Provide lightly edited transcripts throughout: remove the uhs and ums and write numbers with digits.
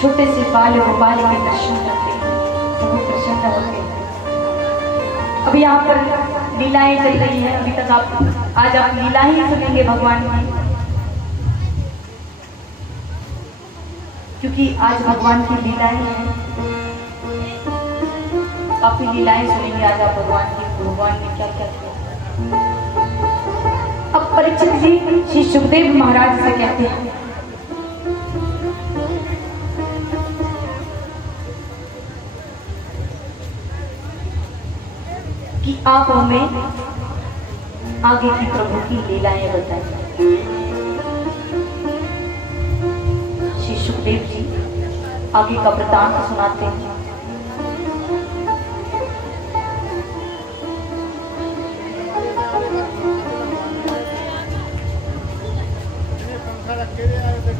छोटे से बाल गोपाल के दर्शन करते हैं, प्रभु प्रसन्न होते हैं। अभी यहाँ पर लीलाएं चल रही हैं, अभी तक आज आप लीला ही सुनेंगे भगवान की, क्योंकि आज भगवान की लीलाएं हैं। काफी लीलाएं सुनेंगे आज आप भगवान ने क्या क्या किया। अब परीक्षित जी श्री सुखदेव महाराज से कहते हैं कि आप हमें आगे की प्रभु की लीलाएं बताएं। श्री सुखदेव जी आगे का वृतांत सुनाते हैं।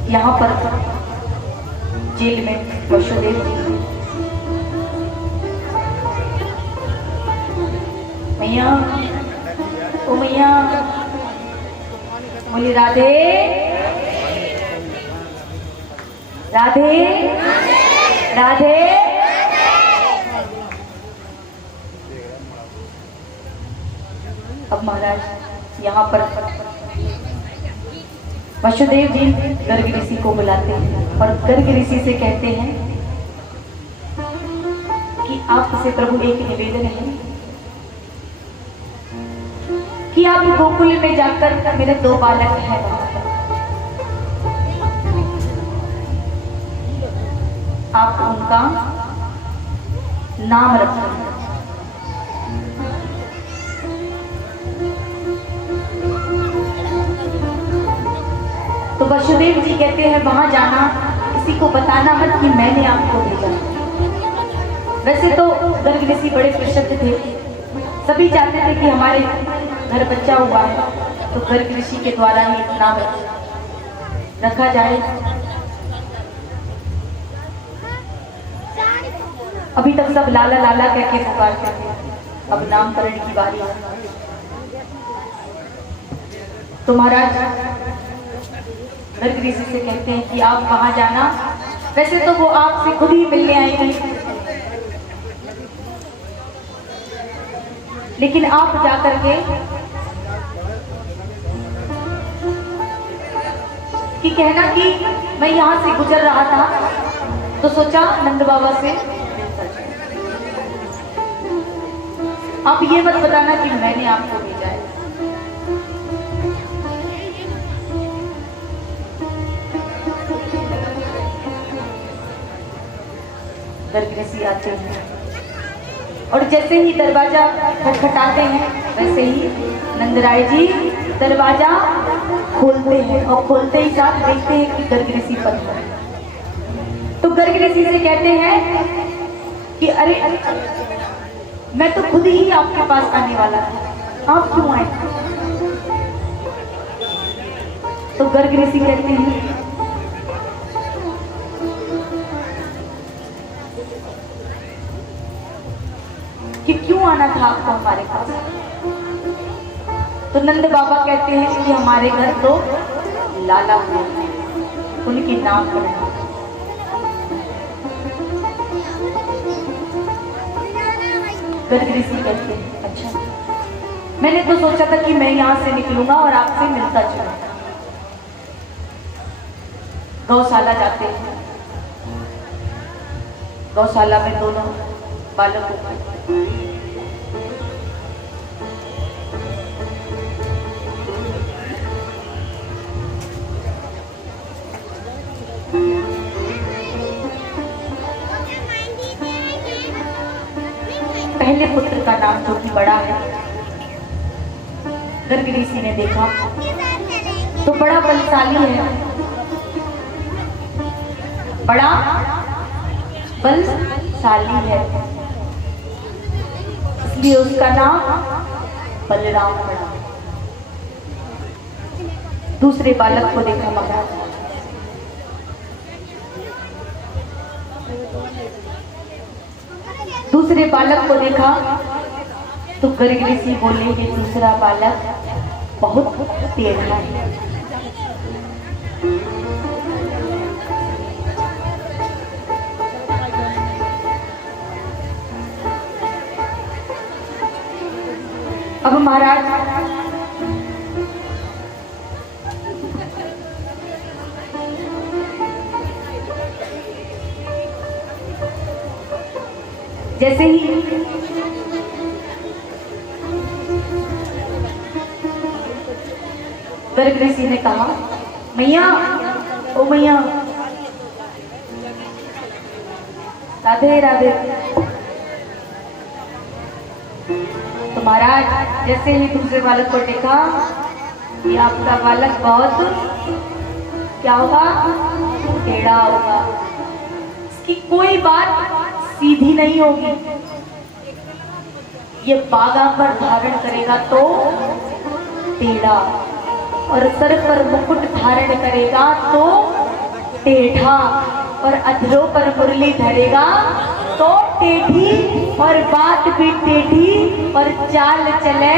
यहाँ पर जेल में वसुदेव जी मैया ओ मैया बोली राधे राधे राधे। अब महाराज यहाँ पर वसुदेव जी गर्ग ऋषि को बुलाते हैं और गर्ग ऋषि से कहते हैं कि आपसे प्रभु एक निवेदन है कि आप गोकुल में जाकर मेरे 2 बालक हैं, आप उनका नाम रखें। तो वसुदेव जी कहते हैं वहां जाना किसी को बताना मत कि मैंने आपको भेजा। वैसे तो गर्ग ऋषि बड़े प्रसिद्ध थे, सभी चाहते थे कि हमारे घर बच्चा हुआ है तो गर्ग ऋषि के द्वारा ही नाम रखा जाए। अभी तक सब लाला लाला कह के पुकारते थे, अब नामकरण की बारी है। तो महाराज गर्ग ऋषि से कहते हैं कि आप वहां जाना। वैसे तो वो आपसे खुद ही मिलने आएंगे, लेकिन आप जाकर के कि कहना कि मैं यहां से गुजर रहा था तो सोचा नंद बाबा से आप ये मत बताना कि मैंने आपको भेजा है। गर्ग ऋषि आते हैं और जैसे ही दरवाजा खटखटाते हैं वैसे ही नंदराय जी दरवाजा खोलते हैं और खोलते ही साथ देखते हैं कि गर्ग ऋषि पर है। तो गर्ग ऋषि से कहते हैं कि अरे मैं तो खुद ही आपके पास आने वाला था, आप क्यों आए? तो गर्ग ऋषि कहते हैं कि क्यों आना था आपको हमारे पास? तो नंद बाबा कहते हैं कि हमारे घर तो लाला हुए हैं, उनके नाम पर। गर्ग ऋषि कहते हैं अच्छा, मैंने तो सोचा था कि मैं यहाँ से निकलूंगा और आपसे मिलता चलूंगा। गौशाला जाते हैं, गौशाला में दोनों बालक पहले पुत्र का नाम जो कि बड़ा है, गर्ग ऋषि ने देखा तो बड़ा बलशाली है, बड़ा बलशाली है, इसलिए उसका नाम बलराम पड़ा। दूसरे बालक को देखा महाराज, दूसरे बालक को देखा तो गर्ग ऋषि बोले कि दूसरा बालक बहुत टेढ़ा है। अब महाराज जैसे ही गर्ग ऋषि ने कहा, मैया ओ मैया, राधे राधे। तो महाराज जैसे ही दूसरे बालक को देखा कि आपका बालक बहुत क्या होगा, टेढ़ा होगा, इसकी कोई बात सीधी नहीं होगी, ये बागांबर धारण करेगा तो टेढ़ा, और सर पर मुकुट धारण करेगा तो टेढ़ा, और अधरों पर मुरली धरेगा तो टेढ़ी, और बात भी टेढ़ी, और चाल चले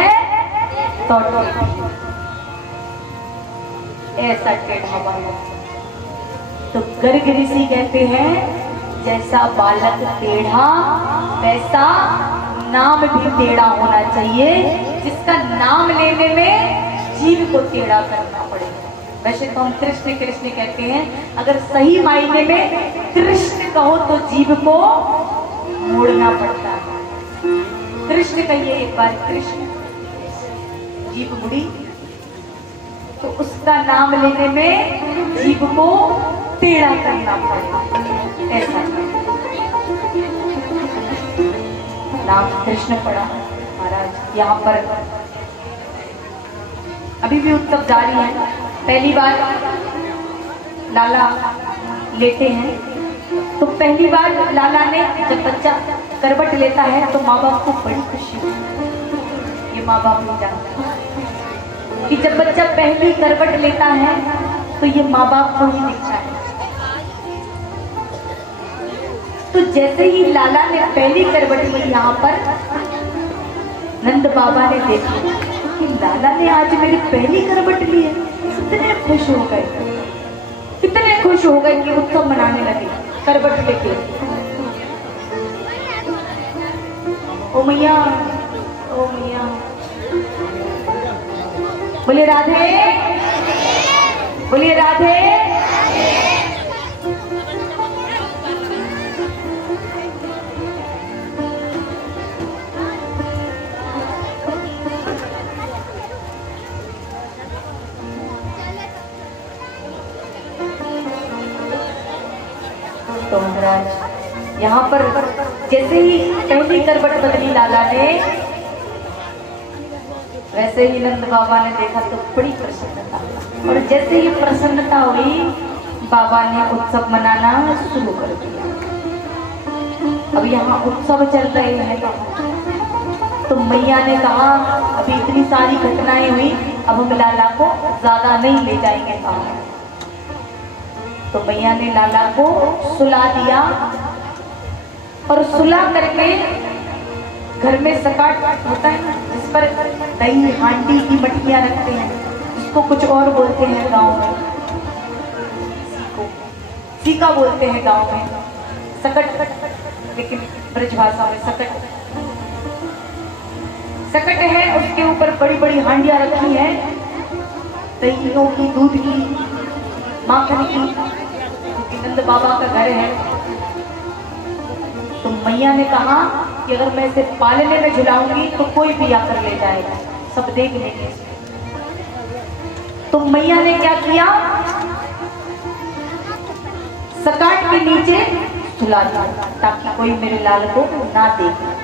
तो टेढ़ी। ऐसा टेढ़ा बालक। तो गर्ग ऋषि कहते हैं जैसा बालक टेढ़ा वैसा नाम भी टेढ़ा होना चाहिए, जिसका नाम लेने में जीव को टेढ़ा करना पड़ेगा। वैसे तो हम कृष्ण कृष्ण कहते हैं, अगर सही मायने में कृष्ण कहो तो जीव को मोड़ना पड़ता है। कृष्ण कहिए एक बार, कृष्ण, जीव मुड़ी, तो उसका नाम लेने में जीव को टेढ़ा करना पड़ेगा। ऐसा नाम कृष्ण पड़ा महाराज। यहाँ पर अभी भी उत्सव जारी है। पहली बार लाला लेते हैं, तो पहली बार लाला ने जब बच्चा करवट लेता है तो माँ बाप को बड़ी खुशी होती। ये माँ बाप नहीं जानते कि जब बच्चा पहली करवट लेता है तो ये माँ बाप को ही दिखता है। तो जैसे ही लाला ने पहली करवट ली, यहाँ पर नंद बाबा ने देखा कि लाला ने आज मेरी पहली करवट ली है। इतने खुश हो गए, इतने खुश हो गए कि उत्सव मनाने लगे करवट लेके। ओ मैया, ओ मैया, बोलिए राधे, बोलिए राधे। तो महाराज यहाँ पर जैसे ही पहली करवट बदली लाला ने, वैसे ही नंद बाबा ने देखा तो बड़ी प्रसन्नता, और जैसे ही प्रसन्नता हुई बाबा ने उत्सव मनाना शुरू कर दिया। अब यहाँ उत्सव चल रहे हैं, तो मैया ने कहा अभी इतनी सारी घटनाएं हुई, अब हम लाला को ज्यादा नहीं ले जाएंगे कहा। तो मैया ने लाला को सुला दिया, और सुला करके घर में सकाट होता है जिस पर दही हांडी की मटकियां रखते हैं, जिसको कुछ और बोलते हैं गांव में, सीका बोलते हैं गांव में, सकट, लेकिन ब्रजभाषा में सकट, सकट है। उसके ऊपर बड़ी बड़ी हांडियां रखी हैं, दहियों की, दूध की, माखन की, क्योंकि नंद बाबा का घर है। तो मैया ने कहा कि अगर मैं इसे पालने में झुलाऊंगी तो कोई भी आकर ले जाएगा, सब देख लेंगे। तो मैया ने क्या किया, सकाट के नीचे झुला दिया ताकि कोई मेरे लाल को ना देखे।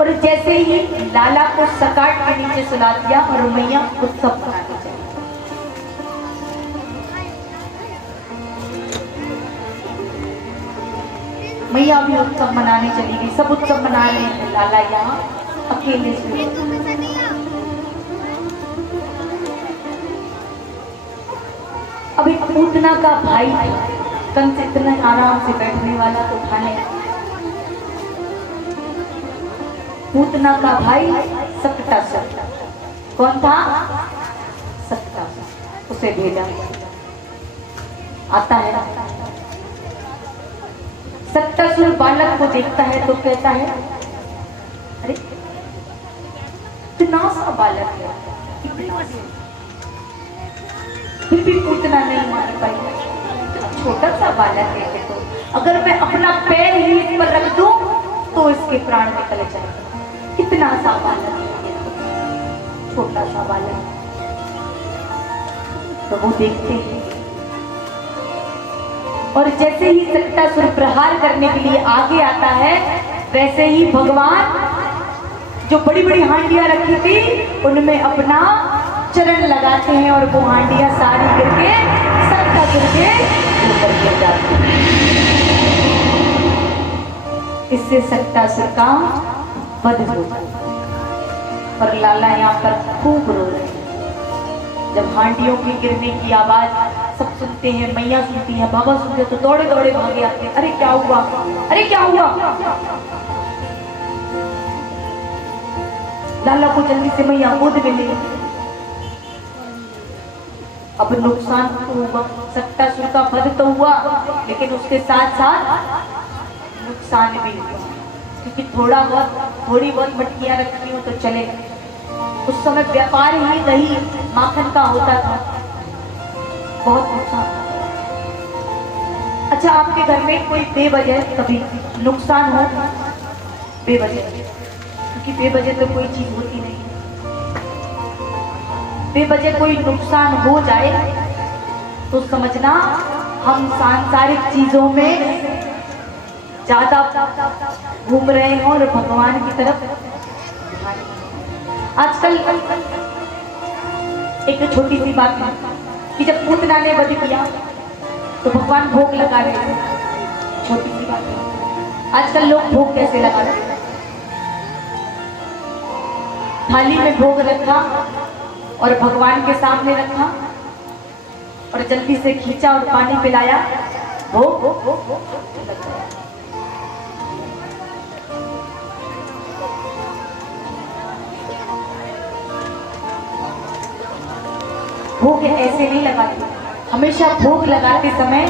और जैसे ही लाला को सकाट के नीचे सुला दिया और मैया उत्सव मनाने चली। मैया भी उत्सव मनाने चली गई, सब उत्सव मना रहे हैं, लाला यहाँ अकेले से। अब एक पूतना का भाई कंस इतना आराम से बैठने वाला तो था नहीं। पूतना का भाई सक्टासुर, कौन था? सक्टासुर। उसे भेजा, आता है सक्तासुर बालक को देखता है तो कहता है, अरे इतना सा बालक है, इतना सा, फिर भी पूतना नहीं मान पाई। छोटा सा बालक है तो अगर मैं अपना पैर ही इस पर रख दूं तो इसके प्राण निकल जाएंगे। कितना सा बालक है, छोटा सा बालक। तो वो देखते हैं और जैसे ही सक्तासुर प्रहार करने के लिए आगे आता है, वैसे ही भगवान जो बड़ी बड़ी हांडियां रखी थी उनमें अपना चरण लगाते हैं और वो हांडियां सारी गिरके सक्तासुर के ऊपर गिर जाती हैं। इससे सक्तासुर का वध होता है। और लाला यहाँ पर खूब रो रहे हैं। जब हांडियों के गिरने की आवाज सब सुनते हैं, मैया सुनती है, बाबा सुनते तो दौड़े दौड़े भागे आते हैं। अरे क्या हुआ, अरे क्या हुआ। लाला को जल्दी से मैया गोद में ले। अब नुकसान तो हुआ, सक्तासुर का वध तो हुआ, लेकिन उसके साथ साथ नुकसान भी हुआ, क्योंकि थोड़ी बहुत मटकियां रखी हो तो चले। उस समय व्यापार ही दही माखन का होता था, बहुत नुकसान। अच्छा, आपके घर में कोई बेवजह कभी नुकसान हो? बेवजह, क्योंकि बेवजह तो कोई चीज होती नहीं। बेवजह कोई नुकसान हो जाए तो समझना हम सांसारिक चीजों में ज्यादा घूम रहे हैं और भगवान की तरफ। आजकल एक छोटी सी बात है कि जब पूतना ने वध किया तो भगवान भोग लगा रहे हैं। छोटी सी बात है, आजकल लोग भोग कैसे लगा रहे हैं? थाली में भोग रखा और भगवान के सामने रखा और जल्दी से खींचा और पानी पिलाया, भोग लगाया। भोग ऐसे नहीं लगाते। हमेशा भोग लगाते समय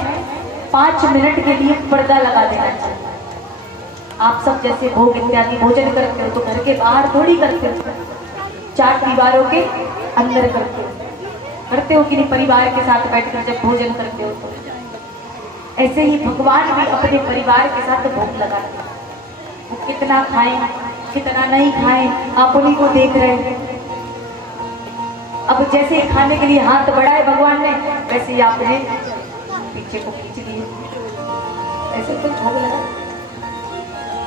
5 मिनट के लिए पर्दा लगा देना चाहिए। आप सब जैसे भोग इत्यादि भोजन करते हो तो घर के बाहर थोड़ी करते हो, 4 दीवारों के अंदर करते हो कि नहीं? परिवार के साथ बैठकर जब भोजन करते हो तो ऐसे ही भगवान भी अपने परिवार के साथ भोग लगाते हैं। वो कितना खाएं कितना नहीं खाएं आप उन्हीं को देख रहे हैं। अब जैसे ही खाने के लिए हाथ बढ़ाए भगवान ने, वैसे ही आपने पीछे को खींच लिए। ऐसे तो भोग लगा।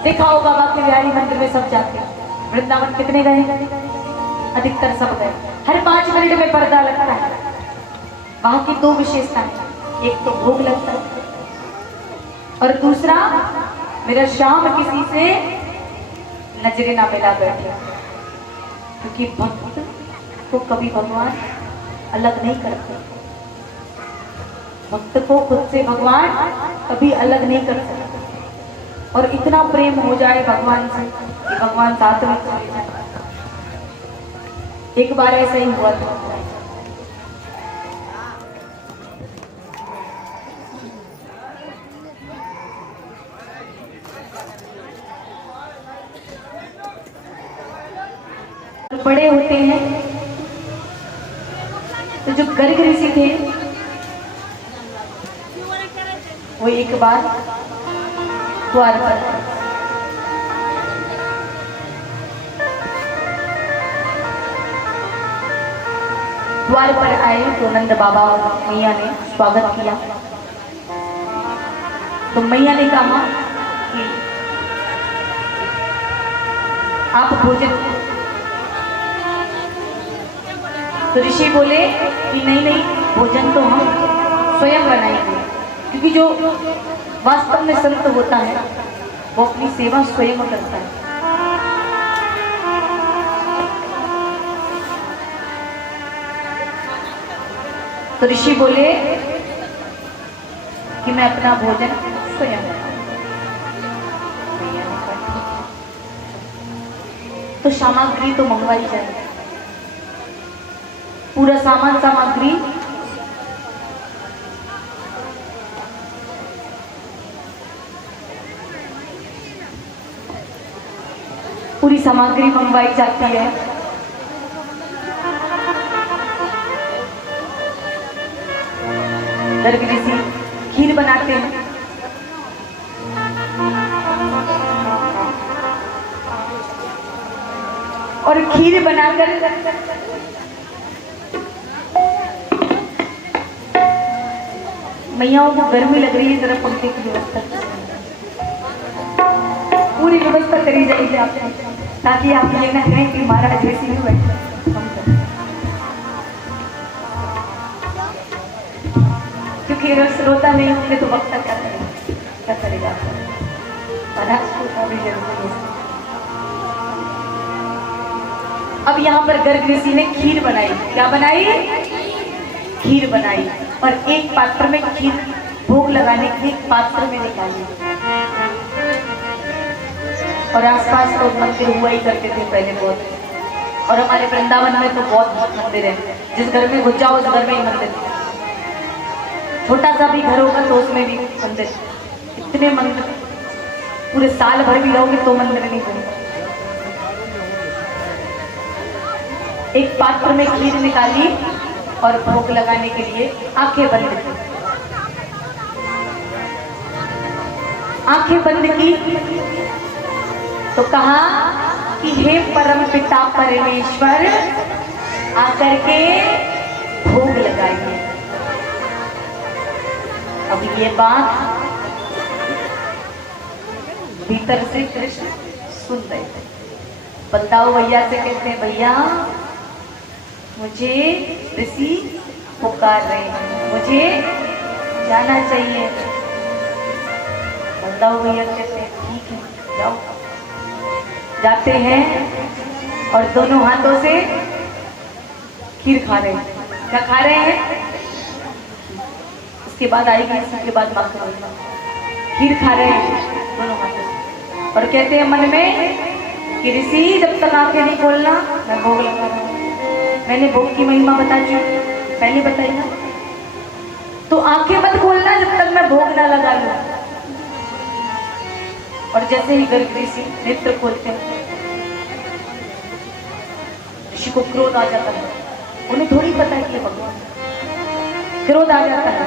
देखा होगा बाकी बिहारी मंदिर में सब जाते हैं। वृंदावन कितने गए? अधिकतर सब गए। हर 5 मिनट में पर्दा लगता है। वहां की 2 विशेषताएं, एक तो भोग लगता है और दूसरा मेरा श्याम किसी से नजरे ना मिला बैठे, क्योंकि भक्त को कभी भगवान अलग नहीं करते। भक्त को खुद से भगवान कभी अलग नहीं कर सकते। और इतना प्रेम हो जाए भगवान से कि भगवान साथ में चले जाए। एक बार ऐसा ही हुआ था। बड़े होते हैं तो जो गर्ग ऋषि थे वो एक बार द्वार पर आए तो नंद बाबा और मैया ने स्वागत किया। तो मैया ने कहा कि आप भोजन, तो ऋषि बोले कि नहीं, भोजन तो हम स्वयं बनाएंगे, क्योंकि जो वास्तव में संत होता है वो अपनी सेवा स्वयं करता है। तो ऋषि बोले कि मैं अपना भोजन स्वयं बनाऊंगा। तो सामग्री तो मंगवाई जाए, पूरा सामग्री दूसरी सामग्री मंगवाई जाती है। गर्ग ऋषि खीर बनाते हैं। और खीर बनाकर मैयाओं को गर्मी लग रही है, जरा पंखे की व्यवस्था पूरी व्यवस्था करी जाएगी आपको, ताकि आप ये ना कहें कि महाराज ऋषि में बैठे। क्योंकि अगर श्रोता नहीं होंगे तो वक्ता क्या करेगा, क्या करेगा महाराज को भी जरूरी है। अब यहाँ पर गर्ग ऋषि ने खीर बनाई। क्या बनाई? खीर बनाई। और एक पात्र में खीर भोग लगाने के लिए एक पात्र में निकाली। और आसपास तो मंदिर हुआ ही करते थे पहले बहुत, और हमारे वृंदावन में तो बहुत मंदिर है। जिस घर में घुस जाओ उस घर में ही मंदिर, छोटा सा भी घर होगा तो उसमें भी मंदिर। इतने मंदिर, पूरे साल भर भी रहोगे तो मंदिर नहीं बनेगा। एक पात्र में खीर निकाली और भोग लगाने के लिए आंखें बंद की। आंखें बंद की तो कहा कि हे परम पिता परमेश्वर, आकर के भोग लगाइए। अब ये बात भीतर से कृष्ण सुन रहे थे। बताओ भैया से कहते हैं, भैया मुझे ऋषि पुकार रहे हैं, मुझे जाना चाहिए। बताओ भैया कहते हैं ठीक है जाओ। जाते हैं और दोनों हाथों से खीर खा रहे हैं। क्या खा रहे हैं? उसके बाद आएगी, इसके बाद माखन। खीर खा रहे हैं दोनों हाथों से और कहते हैं मन में कि ऋषि जब तक आंखें नहीं खोलना मैं भोग लगा रहा हूँ। मैंने भोग की महिमा बता दी, पहले बताई ना, तो आंखें मत खोलना जब तक मैं भोग ना लगा लूं। और जैसे ही गर्ग ऋषि नेत्र खोलते हैं, ऋषि को क्रोध आ जाता है। उन्हें थोड़ी पता है कि भगवान, क्रोध आ जाता है।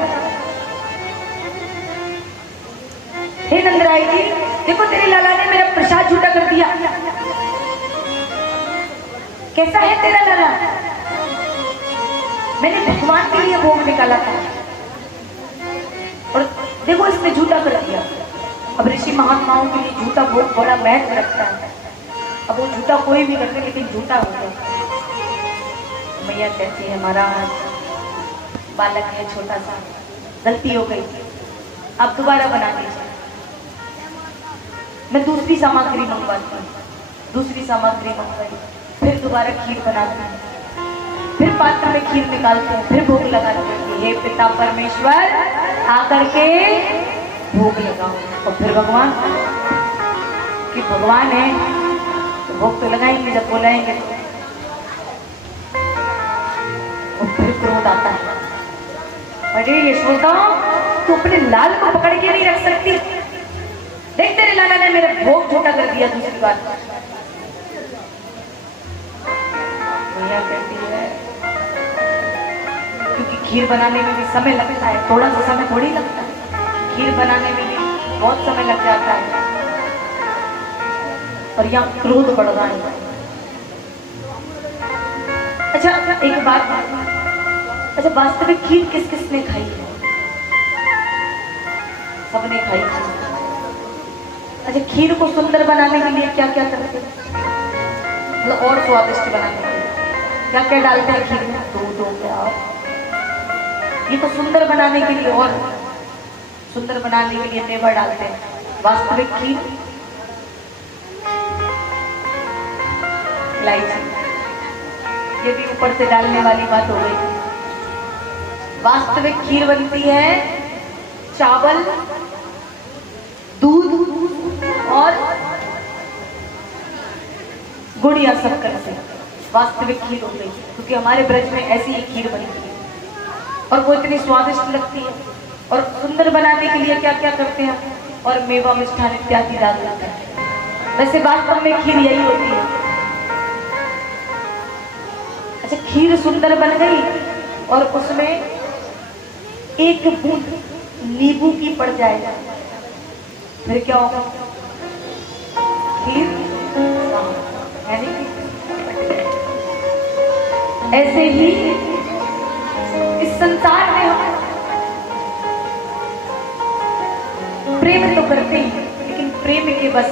हे नंदराय जी, देखो तेरे लाला ने मेरा प्रसाद झूठा कर दिया। कैसा है तेरा लाला? मैंने भगवान के लिए भोग निकाला था और देखो इसने झूठा कर दिया। अब ऋषि महात्माओं के लिए झूठा भोग बड़ा महत्व रखता है। अब वो झूठा कोई भी करते लेकिन झूठा हो गया। मैया कहती है महाराज बालक है छोटा सा, गलती हो गई, आप दोबारा बना दीजिए। मैं दूसरी सामग्री मंगवाती हूँ। दूसरी सामग्री मंगवाई, फिर दोबारा खीर बनाते हैं, फिर पात्र में खीर निकालते हैं, फिर भोग लगाते हैं। हे पिता परमेश्वर, आकर के भोग लगाओ। और फिर भगवान कि भगवान है तो भोग तो लगाएंगे, जब बुलाएंगे तो फिर क्रोध आता है। अरे यशोदा, तू अपने लाल को पकड़ के नहीं रख सकती? देख तेरे लाला ने मेरा भोग झूठा कर दिया दूसरी बार। भैया कहती है क्योंकि खीर बनाने में भी समय लगता है, थोड़ा सा समय थोड़ी लगता है। खीर बनाने में भी बहुत समय लग जाता है और यहाँ क्रोध बढ़ रहा है। अच्छा एक बात, अच्छा वास्तविक खीर किस किस ने खाई है? सबने खाई है। अच्छा खीर को सुंदर बनाने के लिए क्या क्या करते हैं, मतलब और स्वादिष्ट बनाने के लिए क्या क्या डालते हैं खीर में? दूध हो गया, ये तो सुंदर बनाने के लिए और सुंदर बनाने के लिए मेवा डालते हैं। वास्तविक खीर इलायची, ये भी ऊपर से डालने वाली बात हो गई। वास्तविक खीर बनती है चावल, दूध और गुड़ या शक्कर से। वास्तविक खीर हो गई, क्योंकि हमारे ब्रज में ऐसी ही खीर बनती है और वो इतनी स्वादिष्ट लगती है। और सुंदर बनाने के लिए क्या क्या करते हैं, और मेवा मिष्ठान इत्यादि डाल देते हैं। वैसे वास्तव में खीर यही होती है। अच्छा, खीर सुंदर बन गई और उसमें एक बूंद नींबू की पड़ जाए, फिर क्या होगा? खीर है नहीं। ऐसे ही इस संसार में हम प्रेम तो करते हैं, लेकिन प्रेम के बस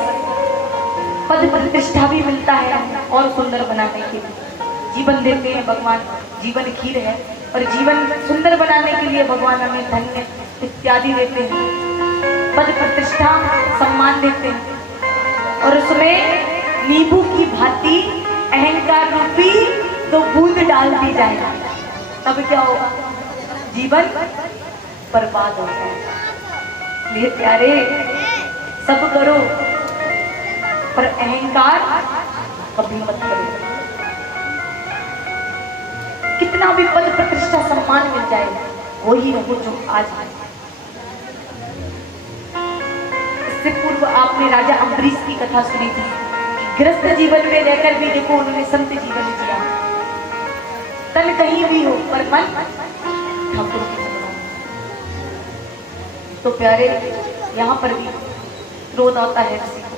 पद प्रतिष्ठा भी मिलता है और सुंदर बनाने के लिए जीवन देते हैं भगवान। जीवन खीर है और जीवन सुंदर बनाने के लिए भगवान हमें धन्य इत्यादि देते हैं, पद प्रतिष्ठा सम्मान देते हैं। और उसमें नींबू की भांति अहंकार रूपी तो बूंद डाल दी जाए, तब क्या होगा? जीवन बर्बाद होता है। मेरे प्यारे, सब करो पर अहंकार कभी मत करो। कितना भी पद प्रतिष्ठा सम्मान मिल जाए, वही रहो जो आज है। इससे पूर्व आपने राजा अम्बरीश की कथा सुनी थी कि गृहस्थ जीवन में रहकर भी देखो उन्होंने संत जीवन जिया। तन कहीं भी हो पर मन ठाकुर की जगह। तो प्यारे, यहाँ पर भी क्रोध आता है किसी को,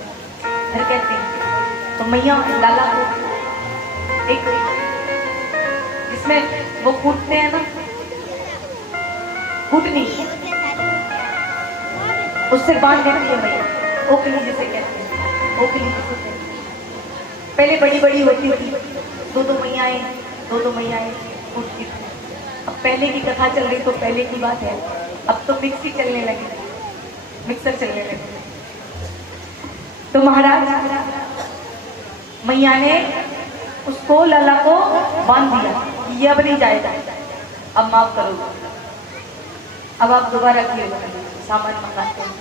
फिर कहते हैं तो मैया लाला को एक जिसमें वो कूटते हैं ना, कूटनी, उससे बांध देती है मैया, ओखली जिसे कहते हैं, ओखली जिसे कहते हैं। पहले बड़ी बड़ी होती थी, दो मैयाएं कूटती थी। अब पहले की कथा चल रही तो पहले की बात है, अब तो मिक्सी चलने लगी, मिक्सर चलने लगे। तो महाराज मैया ने उसको लाला को बांध दिया, ये अब नहीं जाएगा, अब माफ करो, अब आप दोबारा किए सामान मंगाते हैं।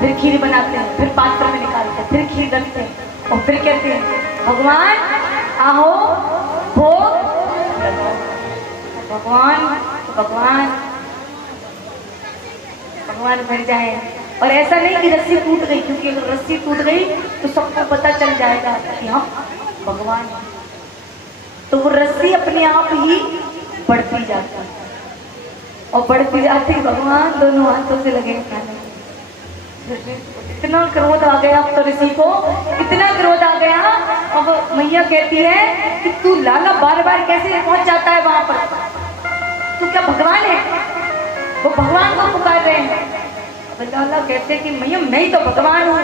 फिर खीर बनाते हैं, फिर पात्र में निकालते हैं, फिर खीर रखते हैं और फिर कहते हैं भगवान आहो भोग लगाओ। भगवान भर जाए। और ऐसा नहीं कि रस्सी टूट गई, क्योंकि अगर रस्सी टूट गई तो सबको पता चल जाएगा कि हम भगवान हैं। तो वो रस्सी अपने आप ही बढ़ती जाती है और बढ़ती जाती भगवान दोनों हाथों से लगे खाने। इतना क्रोध आ गया अब तो ऋषि को, इतना क्रोध आ गया। अब मैया कहती है कि तू लाला बार बार कैसे पहुंच जाता है वहां पर, तू क्या भगवान है? वो भगवान को पुकार रहे हैं। अब लाला कहते हैं कि मैया मैं ही तो भगवान हूँ।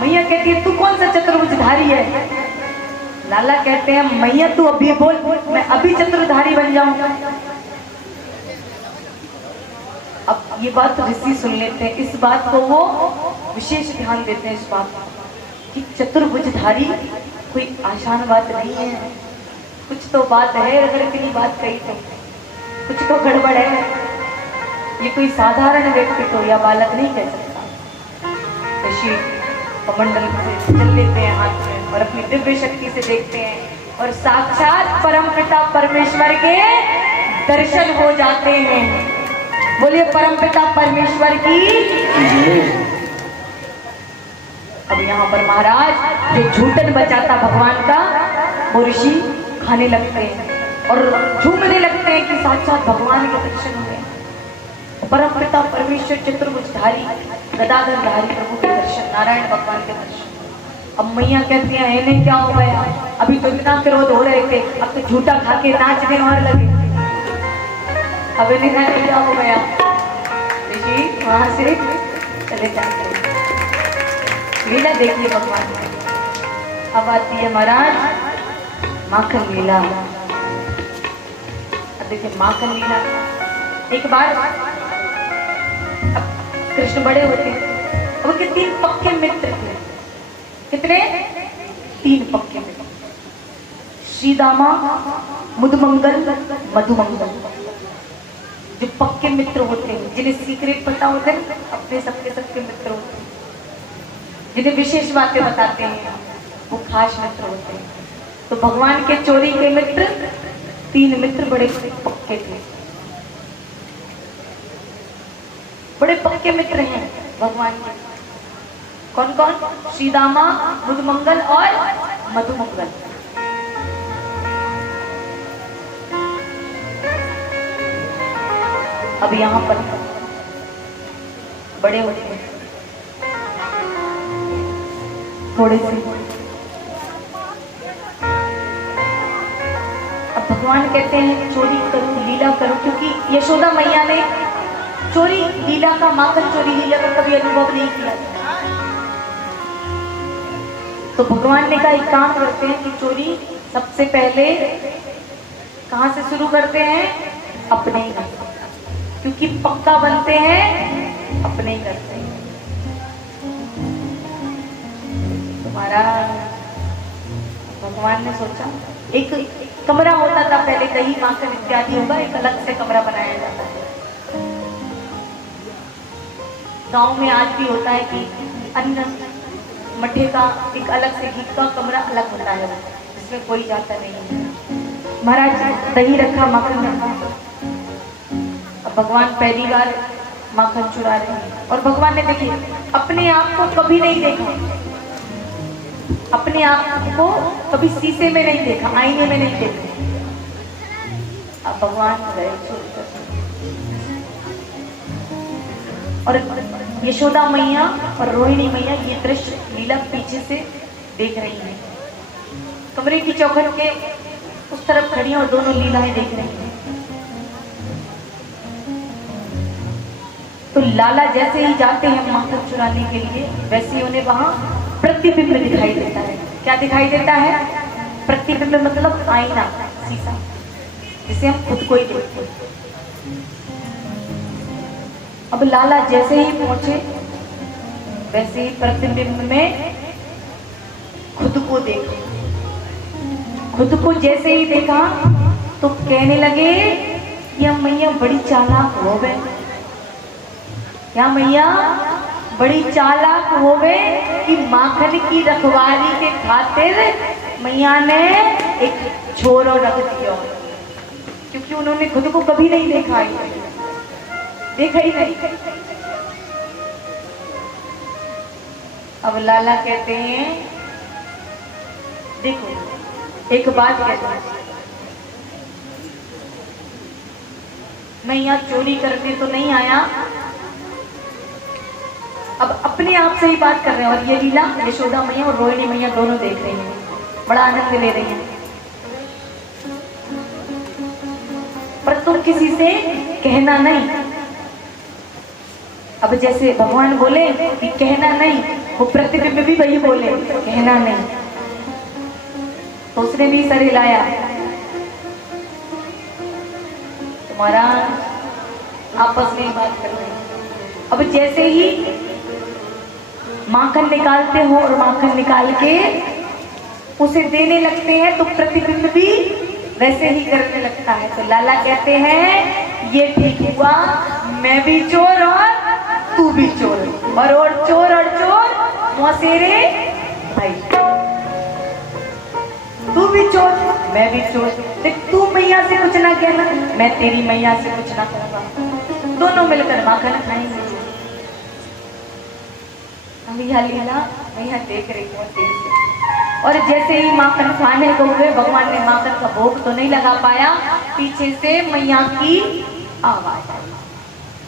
मैया कहती है तू कौन सा चतुर्भुजधारी है? लाला कहते हैं मैया तू अभी बोल, मैं अभी चतुर्धारी बन जाऊंगा। अब ये बात ऋषि सुन लेते हैं, इस बात को वो विशेष ध्यान देते हैं, इस बात कि चतुर्भुजधारी कोई आसान बात नहीं है, कुछ तो बात है। अगर इतनी बात कही तो कुछ तो गड़बड़ है, ये कोई साधारण व्यक्ति तो या बालक नहीं कह सकता। ऋषि कमंडल से चल लेते हैं हाथ में और अपनी दिव्य शक्ति से देखते हैं और साक्षात परमपिता परमेश्वर के दर्शन हो जाते हैं। बोलिए परमपिता परमेश्वर की। अब यहाँ पर महाराज जो झूठन बचाता भगवान का, वो ऋषि खाने लगते हैं और झूमने लगते हैं कि साक्षात भगवान के दर्शन हुए। परमपिता परमेश्वर चतुर्भुजधारी गदाधरधारी प्रभु के दर्शन, नारायण भगवान के दर्शन। अब मैया कहती है इन्हें क्या हो गया, अभी तो इतना क्रोध हो रहे थे, अब तो झूठा खा के नाचने और लगे। अब इन्हें क्या हो गया? ऋषि वहां से चले जाते हैं। लीला देखिए भगवान। अब आती है महाराज माखन लीला। अब देखिए माखन लीला। एक बार अब कृष्ण बड़े होते, उनके 3 पक्के मित्र थे। कितने? 3 पक्के मित्र, श्रीदामा, मुदमंगल, मधुमंगल। जो पक्के मित्र होते हैं, जिन्हें सीक्रेट पता होते हैं, अपने सबके मित्र होते हैं, जिन्हें विशेष बातें बताते हैं, वो खास मित्र होते हैं। तो भगवान के चोरी के मित्र 3 मित्र बड़े पक्के थे। बड़े पक्के मित्र हैं भगवान के। कौन कौन? श्रीदामा, मृदुमंगल और मधुमंगल। अब यहाँ पर बड़े होते हैं थोड़े से। अब भगवान कहते हैं चोरी करो, लीला करो, क्योंकि यशोदा मैया ने चोरी लीला का, माखन चोरी लीला का कभी अनुभव नहीं किया। तो भगवान ने कहा एक काम करते हैं कि चोरी सबसे पहले कहां से शुरू करते हैं? अपने ही घर, क्योंकि पक्का बनते हैं अपने ही घर से। तुम्हारा भगवान ने सोचा एक कमरा होता था पहले, कहीं माखन इत्यादि होगा, एक अलग से कमरा बनाया जाता है। गांव में आज भी होता है कि अन्न मठे का एक अलग से घी का कमरा अलग होता है, जिसमें कोई जाता नहीं है। महाराज दही रखा, माखन रखा। अब भगवान पहली बार माखन चुरा रहे हैं और भगवान ने देखिए अपने आप को कभी नहीं देखा, अपने आप को कभी शीशे में नहीं देखा, आईने में नहीं देखा। अब भगवान गए और यशोदा मैया और रोहिणी मैया ये दृश्य लीला पीछे से देख रही हैं। कमरे की चौखट के उस तरफ खड़ी और दोनों लीलाएं देख रही हैं। तो लाला जैसे ही जाते हैं माखन चुराने के लिए, वैसे ही उन्हें वहां प्रतिबिंब दिखाई देता है। क्या दिखाई देता है? प्रतिबिंब मतलब आईना, शीशा, जिसे हम खुद को ही देखते हैं। अब लाला जैसे ही पहुंचे वैसे ही प्रतिबिंब में खुद को देखा। खुद को जैसे ही देखा तो कहने लगे या मैया बड़ी चालाक हो गए, या मैया बड़ी चालाक हो गए कि माखन की रखवाली के खातिर मैया ने एक छोरो रख दिया, क्योंकि उन्होंने खुद को कभी नहीं देखा ही नहीं। अब लाला कहते हैं देखो एक बात कहते हैं, मैं यहाँ चोरी करने तो नहीं आया। अब अपने आप से ही बात कर रहे हैं और ये लीला यशोदा मैया और रोहिणी मैया दोनों देख रही हैं, बड़ा आनंद ले रही हैं। पर तुम किसी से कहना नहीं। अब जैसे भगवान बोले कि कहना नहीं, वो प्रतिबिंब भी वही बोले कहना नहीं, तो उसने भी सर हिलाया। तुम्हारा आपस में बात कर रहे हैं। अब जैसे ही माखन निकालते हो और माखन निकाल के उसे देने लगते हैं तो प्रतिबिंब भी वैसे ही करने लगता है। तो लाला कहते हैं ये ठीक हुआ, मैं भी चोर और तू भी चोर, और चोर मौसेरे भाई, तू भी चोर मैं भी चोर। देख तू मैया से कुछ ना कहना, मैं तेरी मैया से कुछ ना कहूँगा, दोनों मिलकर माखन खाएंगे। लीला मैया देख रही बहुत देर से, और जैसे ही माखन खाने को हुए भगवान ने माखन का भोग तो नहीं लगा पाया, पीछे से मैया की आवाज आई,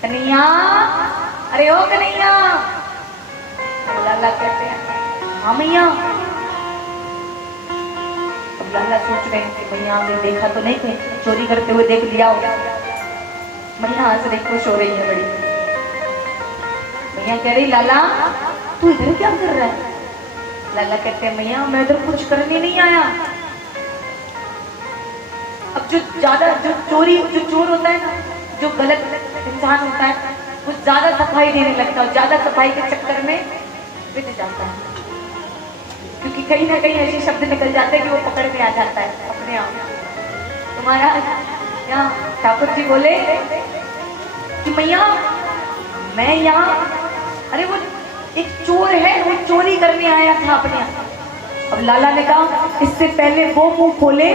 कन्हैया, अरे ओ कन्हैया। लाला कहते हैं हाँ मैया। अब लाला सोच रहे हैं कि मैया ने देखा तो नहीं, कहीं चोरी करते हुए देख लिया होगा। मैया हंस रही, खुश हो रही है बड़ी। मैया कह रही लाला तू इधर क्या कर रहा है? लाला कहते हैं मैया मैं इधर कुछ करने नहीं आया। अब जो चोर होता है ना, जो गलत इंसान होता है, वो ज्यादा सफाई देने लगता है, ज्यादा सफाई के चक्कर में बिक जाता है, क्योंकि कहीं ना कहीं ऐसे शब्द निकल जाते हैं कि वो पकड़ में आ जाता है अपने आप। तुम्हारा यहाँ ठाकुर जी बोले कि मैया मैं यहाँ, अरे वो एक चोर है, वो चोरी करने आया था अपने यहाँ। अब लाला ने कहा इससे पहले वो मुंह खोले,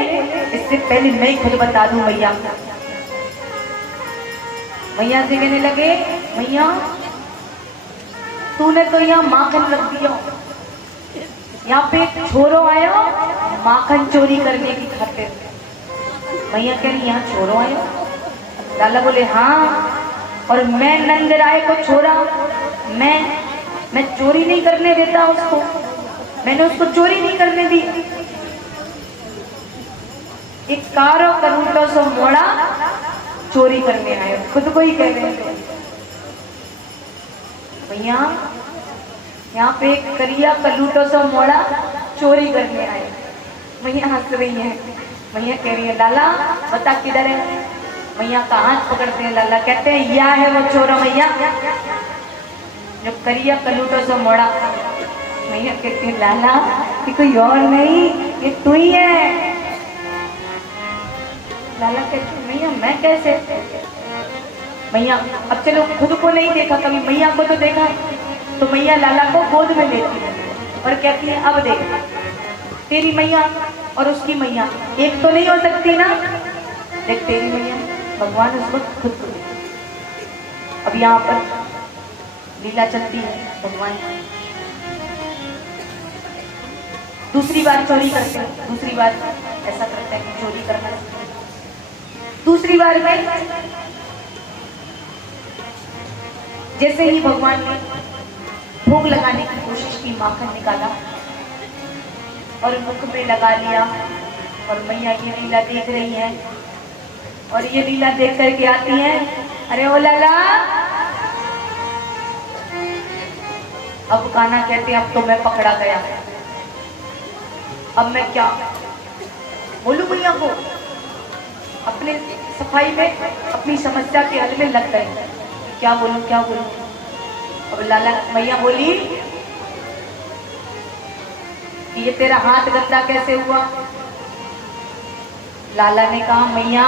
इससे पहले मैं खुद बता दूं मैया। मैया से कहने लगे, मैया तूने तो यहाँ माखन रख दिया, यहाँ पे एक छोरो आयो माखन चोरी करने की खातिर। मैया कह रही यहाँ छोरो आयो? लाला बोले हाँ, और मैं नंदराय को छोड़ा, मैं चोरी नहीं करने देता उसको, मैंने उसको चोरी नहीं करने दी। एक कारो करूटो सो मोड़ा चोरी करने आए, खुद को ही कह रहे हैं। भैया यहाँ पे एक करिया कलूटो सो मोड़ा चोरी करने आए। मैया हंस रही है। मैया कह रही है लाला बता किधर है? मैया का हाथ पकड़ते हैं। लाला कहते हैं या है वो चोरा मैया जो करिया कलूटो सो मोड़ा। मैया कहती है लाला कि कोई और नहीं, ये तू ही है। लाला कहते मैया मैं कैसे? मैया अब चलो खुद को नहीं देखा कभी, मैया को तो देखा, तो मैया लाला को गोद में लेती है और कहती है अब देख, तेरी मैया और उसकी मैया एक तो नहीं हो सकती ना, देख तेरी मैया भगवान उस वक्त खुद को। अब यहाँ पर लीला चलती है भगवान। दूसरी बार चोरी करते हैं, दूसरी बार ऐसा करते हैं चोरी करना। दूसरी बार में जैसे ही भगवान ने भोग लगाने की कोशिश की, माखन निकाला और मुख में लगा लिया, और मैया ये लीला देख रही है, और ये लीला देख करके आती है, अरे ओ लाला। अब कान्हा कहते हैं अब तो मैं पकड़ा गया, अब मैं क्या बोलूं मैया को? अपने सफाई में अपनी समस्या के हल में लग गए, क्या बोलूं क्या बोलूं। अब लाला मैया बोली कि ये तेरा हाथ गंदा कैसे हुआ? लाला ने कहा मैया,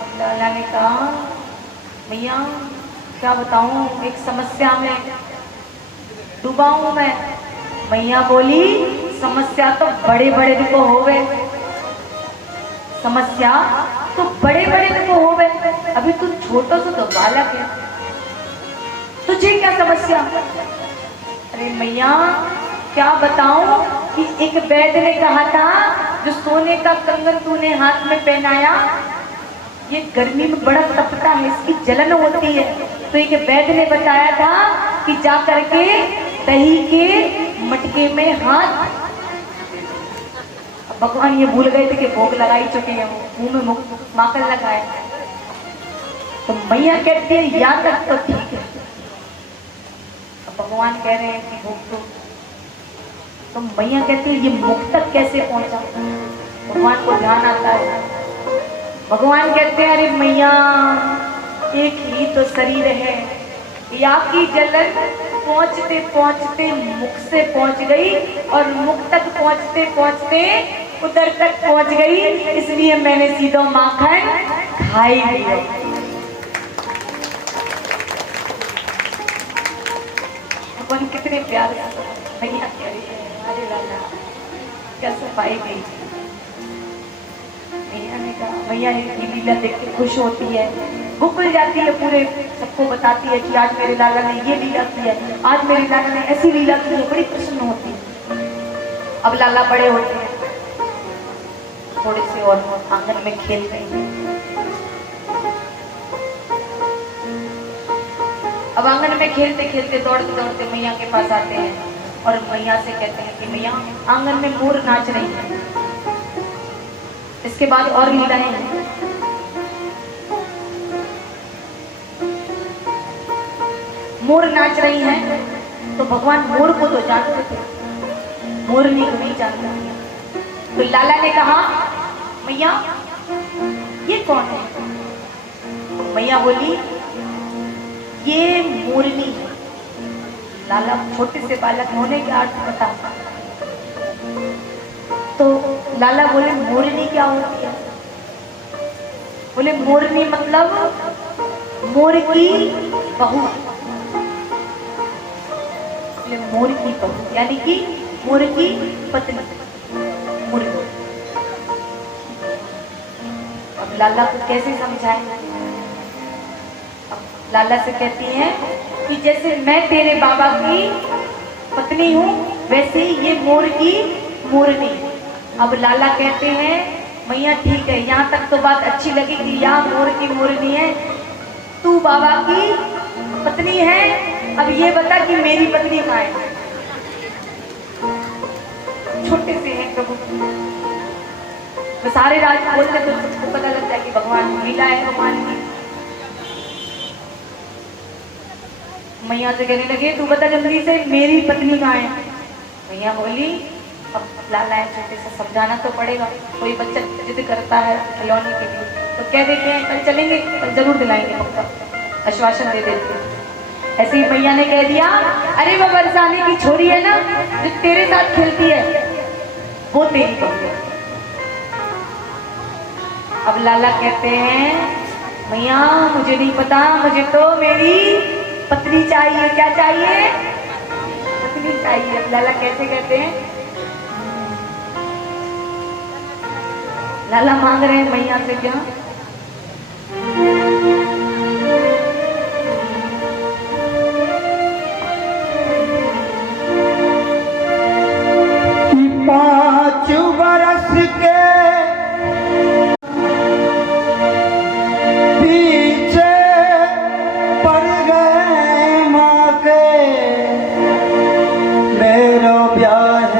अब लाला ने कहा मैया क्या बताऊं, एक समस्या में डूबा हूं मैं। मैया बोली समस्या तो बड़े बड़े को हो गए, समस्या तो बड़े बड़े को हो गए, अभी तू छोटा सा तो बालक है, तुझे क्या समस्या? अरे मैया क्या बताऊं कि एक वैद्य ने कहा था जो सोने का कंगन तूने हाथ में पहनाया ये गर्मी में बड़ा तपता है, इसकी जलन होती है, तो एक वैद्य ने बताया था कि जा करके दही के मटके में हाथ। भगवान ये भूल गए थे कि भोग लगा ही चुके हैं, मुंह में माखन लगाए। तो मैया कहती है या तक तो ठीक है, भगवान कह रहे हैं कि भोग तो मैया कहती है ये मुख तक कैसे पहुंचा? भगवान को ध्यान आता है। भगवान कहते हैं अरे मैया एक ही तो शरीर है, या की जलन पहुंचते पहुंचते मुख से पहुंच गई, और मुख तक पहुंचते पहुंचते उधर तक पहुंच गई, इसलिए मैंने सीधो माखन खाई लिया। भगवान कितने प्यार मैया कह रही है, अरे लाला क्या सफाई गई। मैया ने कहा मैया ये लीला देख के खुश होती है, गुल जाती है, पूरे सबको बताती है कि आज मेरे लाला ने ये लीला की है, आज मेरे लाला ने ऐसी लीला की है, बड़ी प्रसन्न होती है। अब लाला बड़े होते हैं, थोड़े से और आंगन में खेल रहे हैं। अब आंगन में खेलते खेलते दौड़ते दौड़ते मैया के पास आते हैं और मैया से कहते हैं कि मैया आंगन में मोर नाच रही है। इसके बाद और लीलाएं हैं। मोर नाच रही हैं, तो भगवान मोर को तो जानते थे, मोरनी को नहीं जानते। तो लाला ने कहा मैया ये कौन है? तो मैया बोली ये मोरनी है। लाला छोटे से बालक होने के अर्थ पता, तो लाला बोले मोरनी क्या होती है? बोले मोरनी मतलब मोर की बहू, मोर की बहू यानी कि मोर की पत्नी मोरनी। अब लाला को कैसे समझाए? लाला से कहती हैं कि जैसे मैं तेरे बाबा की पत्नी हूँ वैसे ही ये मोर की मोरनी। अब लाला कहते हैं मैया ठीक है, यहाँ तक तो बात अच्छी लगी कि यहाँ मोर की मोरनी है, तू बाबा की पत्नी है, अब ये बता कि मेरी पत्नी कहाँ है। छोटे से हैं प्रभु, तो सारे राज बोलते तो सबको पता लगता है कि भगवान लीला है भगवान की। मैया से कहने लगे तू बता जल्दी से मेरी पत्नी कहाँ है। मैया बोली अब लाला है छोटे से समझाना तो पड़ेगा, कोई बच्चा जिद करता है खिलौने के लिए तो कह देते हैं कल चलेंगे, कल जरूर दिलाएंगे, पक्का आश्वासन दे देते हैं। ऐसे ही मैया ने कह दिया अरे वो बरसाने की छोरी है ना जो तेरे साथ खेलती है वो तेरी पत्नी। अब लाला कहते हैं मैया मुझे नहीं पता, मुझे तो मेरी पत्नी चाहिए। क्या चाहिए? पत्नी चाहिए। अब लाला कैसे कहते हैं, लाला मांग रहे हैं मैया से क्या? कि 5 बरस के पीछे पड़ गए माँ के, मेरो ब्याह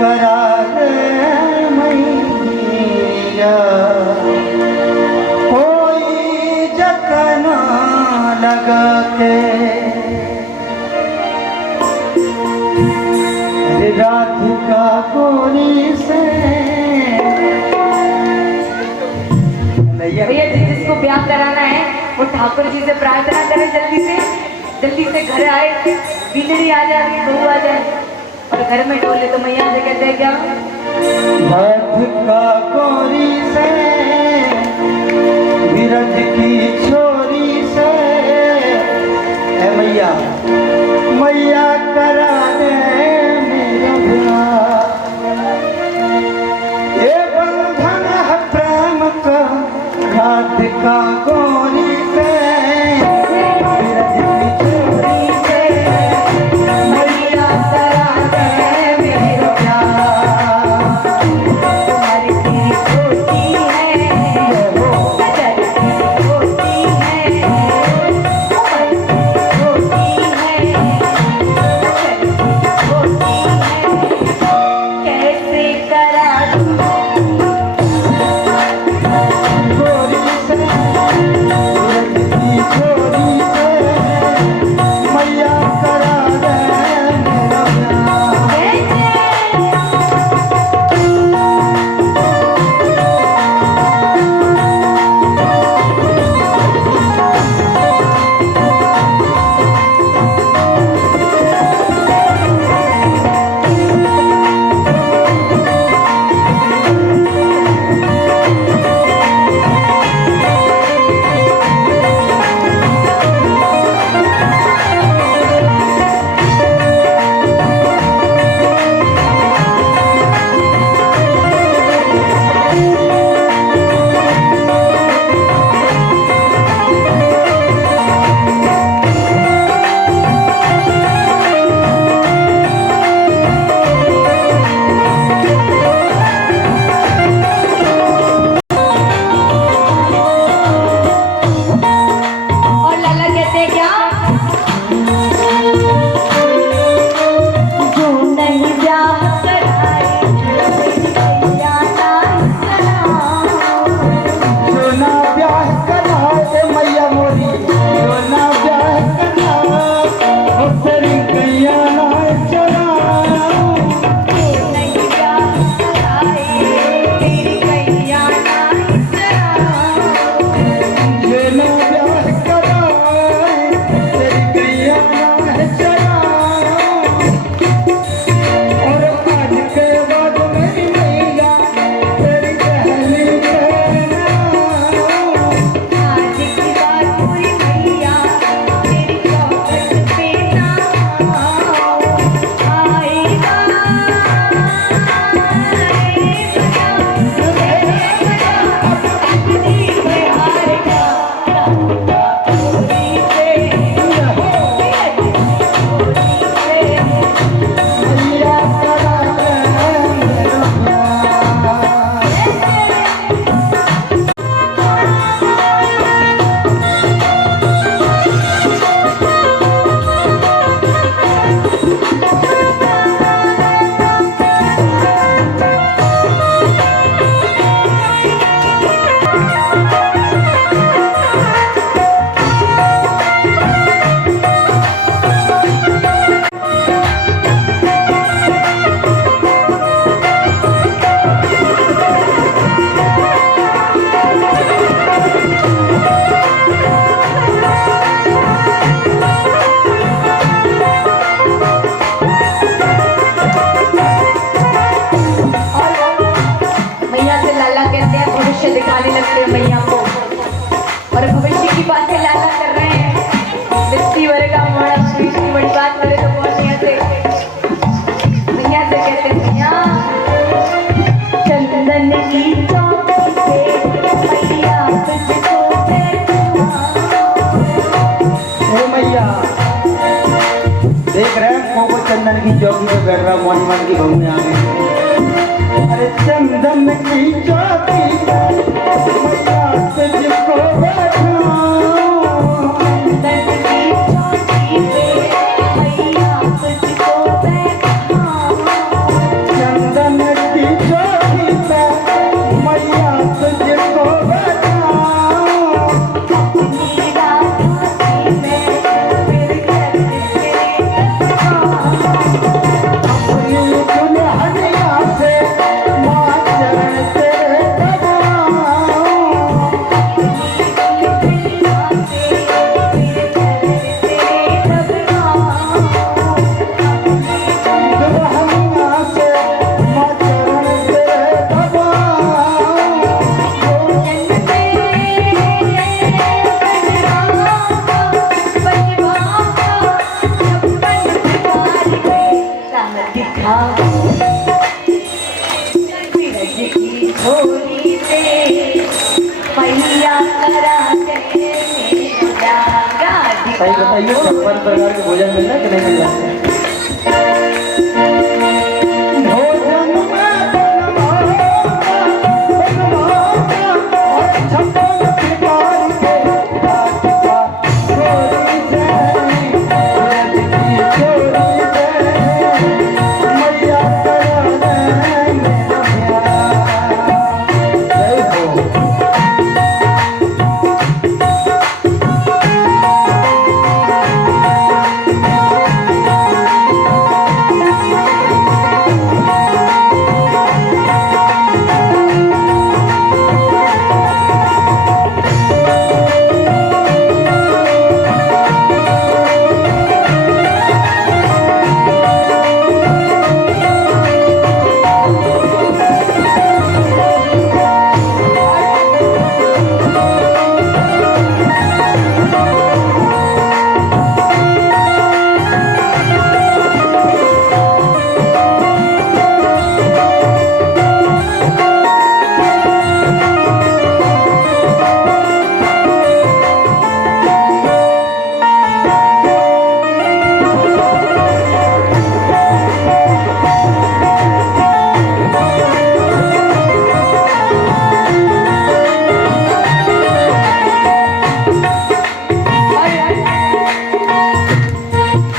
करा दे मैया, कोई जतन लगा के। राधिका गोरी से भैया जिसको ब्याह कराना है वो ठाकुर जी से प्रार्थना करे जल्दी से घर आए, बिजली आ जाए, बहू आ जाए और घर में डोले। तो मैया से कहते हैं क्या? राधिका गोरी से विरज की छोरी से, है मैया मैया करा दे मेरा ब्याह। ये बंधन है प्रेम का राधिका गोरी से, विरज की छोरी से, मैया करा दे मेरा ब्याह। तुम्हारी तेरी छोटी है वो नजर की छोटी है, तुम्हारी छोटी है नजर की छोटी है, कैसे करा दूं गोरी से बैठ रहा मोनी मन की बहू में आ गई। अरे चंदन की ज्योति मैया तुझको बैठाऊं, चंदन की चौकी पे मैया तुझको बैठाऊं, चंदन की ज्योति पे मैया तुझको बैठाऊं, अपनी राधासी में फिर कर तेरे दरबार, अपनी दुल्हनिया से माँ चरण तेरे दबाऊं, दुल्हनिया से फिर कर तेरे दरबार, दुल्हनिया से माँ चरण तेरे दबाऊं। जन्नते झोली से मैया करा के जागा सही बताइए, 56 प्रकार के भोजन मिल रहा है कि नहीं मिल रहा है? भोजन में बनवाता और 56 प्रकार के चोरी से, सूरज की चोरी से मैया करा दे मेरा प्यार। जय हो।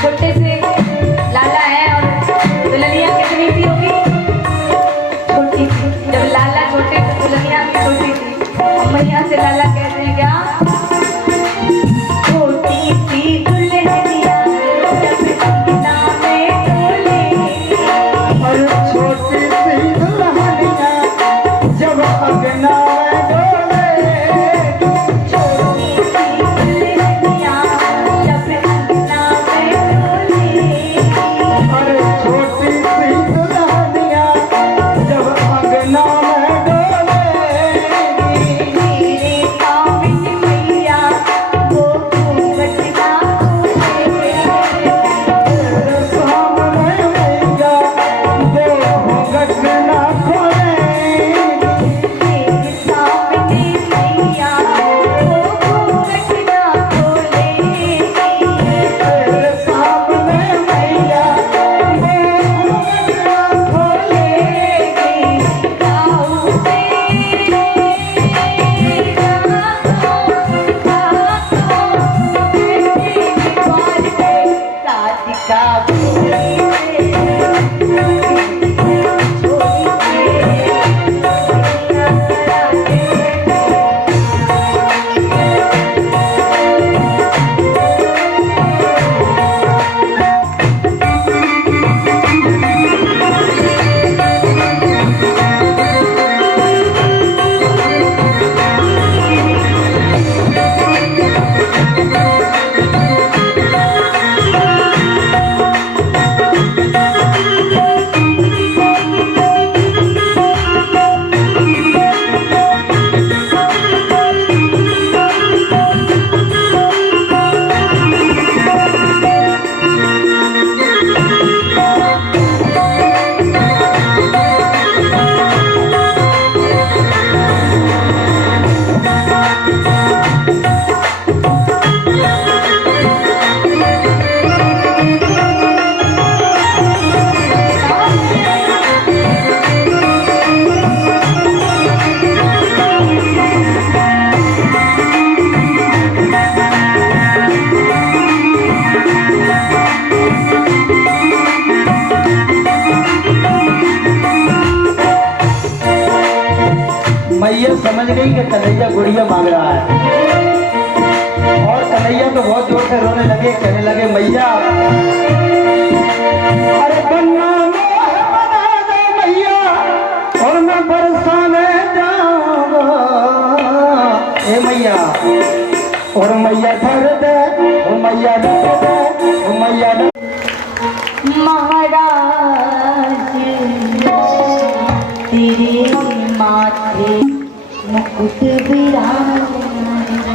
छोटे से लाला है और दुल्हनिया कितनी सी होगी? छोटी सी। जब लाला छोटे थे दुल्हनिया भी छोटी थी। और मैया से लाला कहते हैं क्या? छोटी सी दुल्हनिया जब अंगना में डोले, और छोटी सी दुल्हनिया जब अंगना में डोले, छोटी सी दुल्हनिया जब अंगना में डोले, और छोटी सी दुल्हनिया जब अंगना में डोलेगी, मेरे कामिन मैया वो घूंघट ना खोले, तेरे सामने मैया वो घूंघट ना मैया समझ गई कि कन्हैया गुड़िया मांग रहा है और कन्हैया तो बहुत जोर से रोने लगे, कहने लगे मैया अरे बन्ना मोह बना दे मैया और मैं बरसाने जाऊंगा। ए मैया और मैया धर दे, ओ मैया धर दे, ओ मैया धर। महाराज तेरे माथे मुकुट विराज। तेरे माथे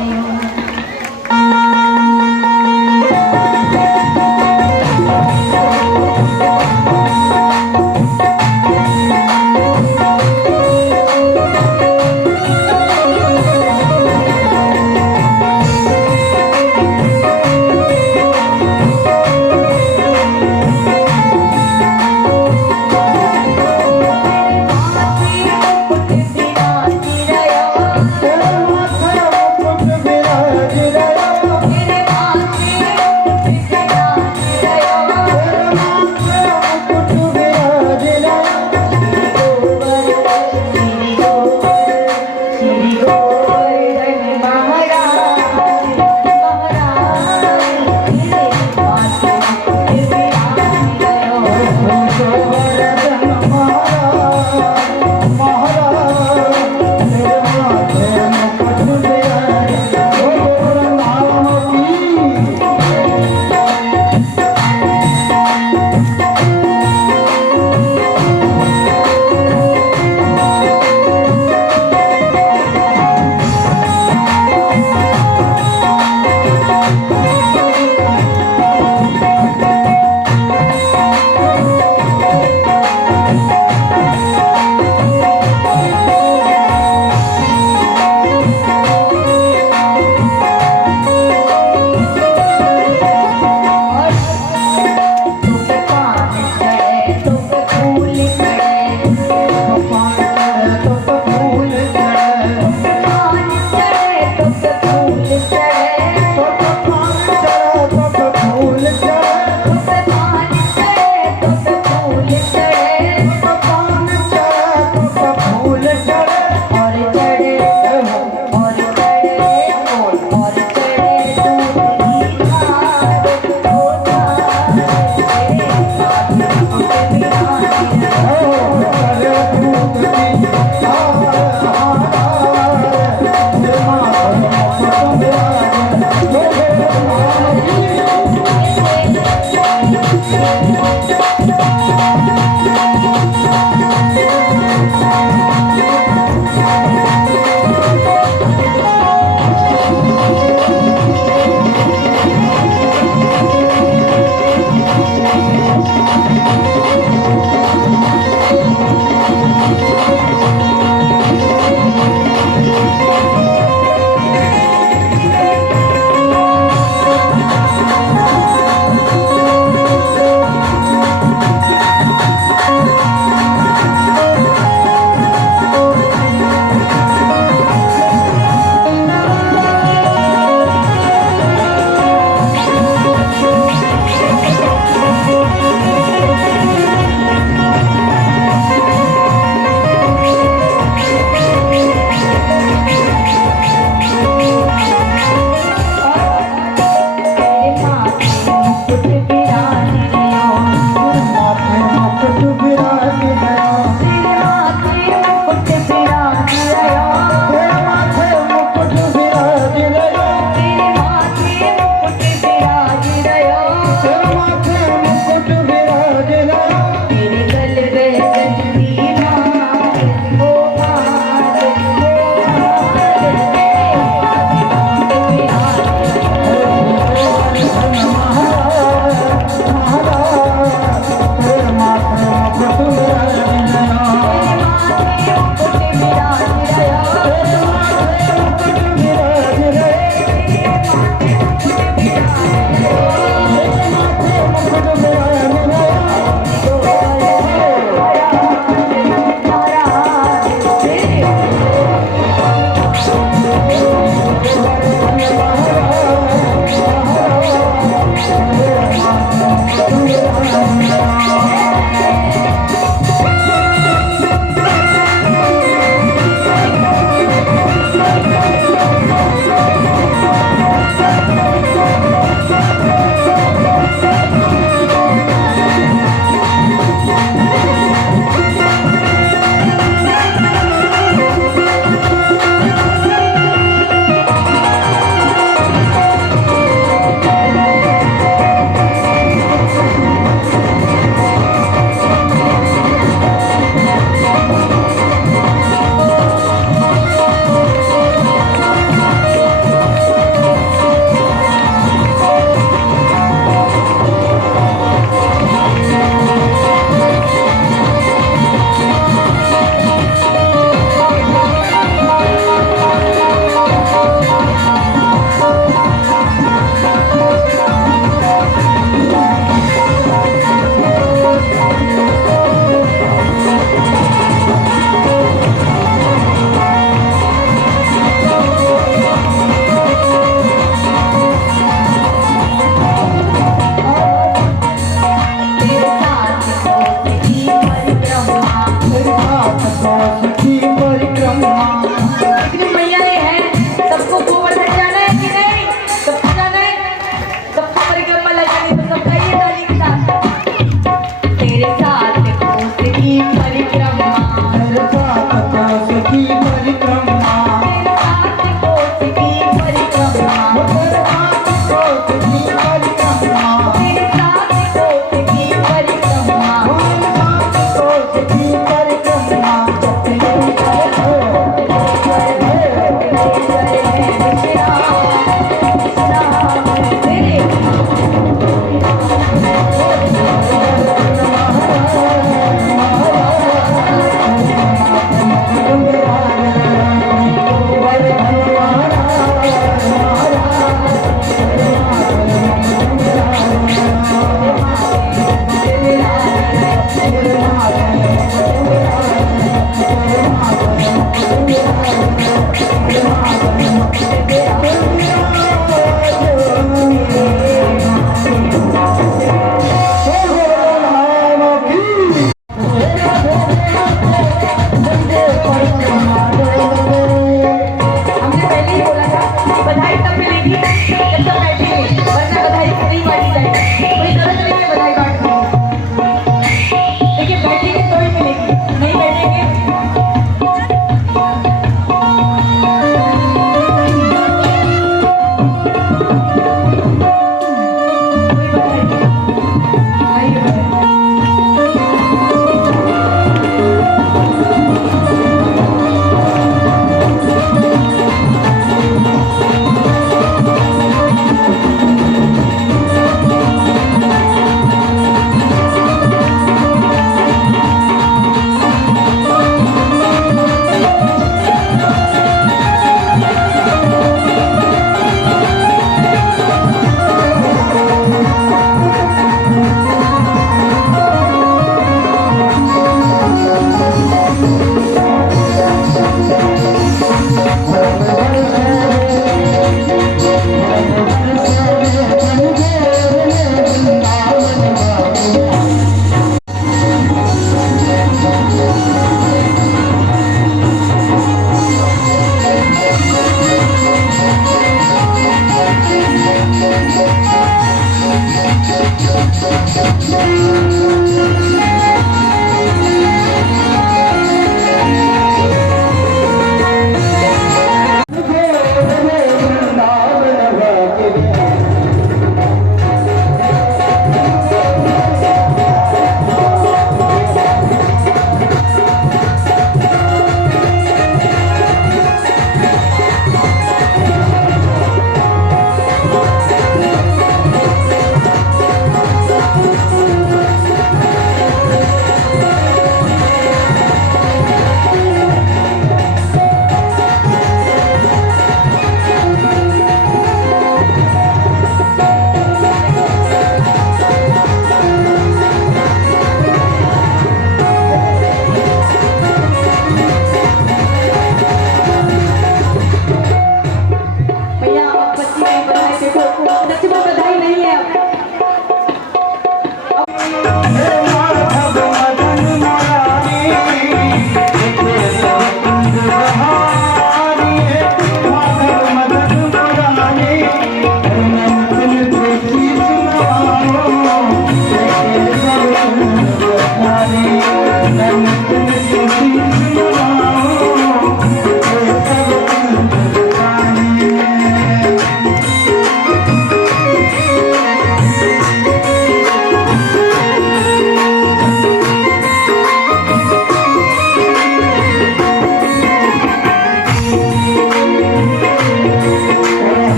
गाँव